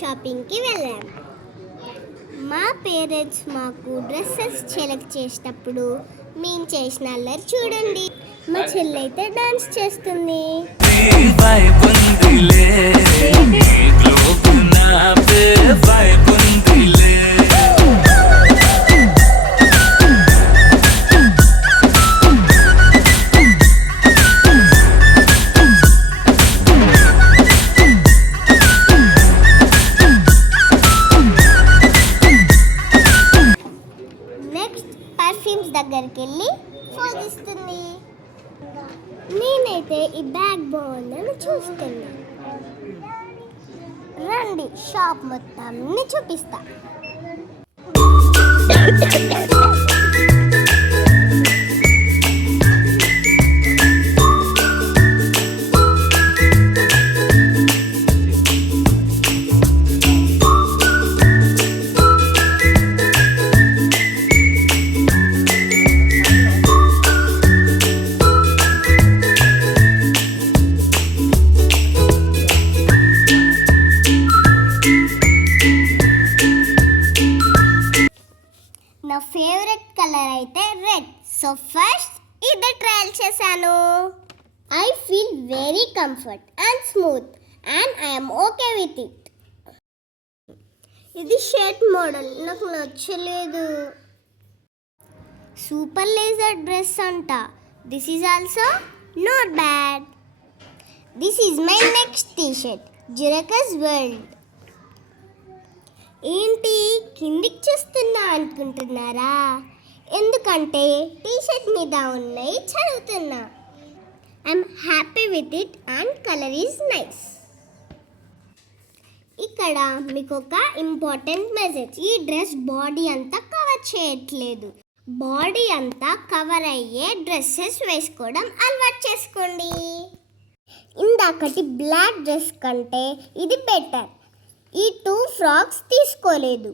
షాపింగ్కి వెళ్ళాం. మా పేరెంట్స్ మాకు డ్రెస్సెస్ సెలెక్ట్ చేసేటప్పుడు మేము చేసిన అల్లరి చూడండి. మా చెల్లి అయితే డాన్స్ చేస్తుంది. నెక్స్ట్ పర్ఫ్యూమ్స్ దగ్గరికి వెళ్ళి ఫోజిస్తుంది. నేనైతే ఈ బ్యాగ్ బాగుందని చూస్తున్నా. రండి షాప్ మొత్తాన్ని చూపిస్తా. నా ఫేవరెట్ కలర్ అయితే రెడ్. సో ఫస్ట్ ఇది ట్రయల్ చేశాను. I feel very comfort and smooth and I'm okay with it. ఇది షర్ట్ మోడల్, నాకు నచ్చలేదు. సూపర్ లేజర్ డ్రెస్ అంట. This is also not bad. This is my next T shirt, జిరకస్ world. ఏంటి కిందికి చూస్తున్నా అనుకుంటున్నారా? ఎందుకంటే టీషర్ట్ మీద ఉన్నాయి చదువుతున్నా. I'm happy with it and colour is nice. ఇక్కడ మీకు ఒక ఇంపార్టెంట్ మెసేజ్. ఈ డ్రెస్ బాడీ అంతా కవర్ చేయట్లేదు. బాడీ అంతా కవర్ అయ్యే డ్రెస్సెస్ వేసుకోవడం అలవాటు చేసుకోండి. ఇందాకటి బ్లాక్ డ్రెస్ కంటే ఇది బెటర్. ఈ 2 ఫ్రాక్స్ తీసుకోలేదు.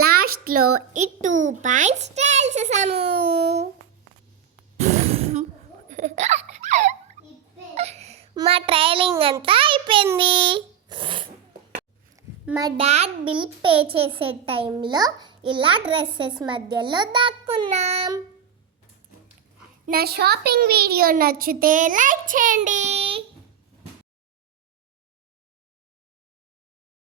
లాస్ట్లో ఈ 2 పాయింట్స్ స్టైల్ చేసాము. మా ట్రయలింగ్ అంతా అయిపోయింది. మా డాడ్ బిల్ పే చేసే టైంలో ఇలా డ్రెస్సెస్ మధ్యలో దాక్కున్నాం. నా షాపింగ్ వీడియో నచ్చితే లైక్ చేయండి.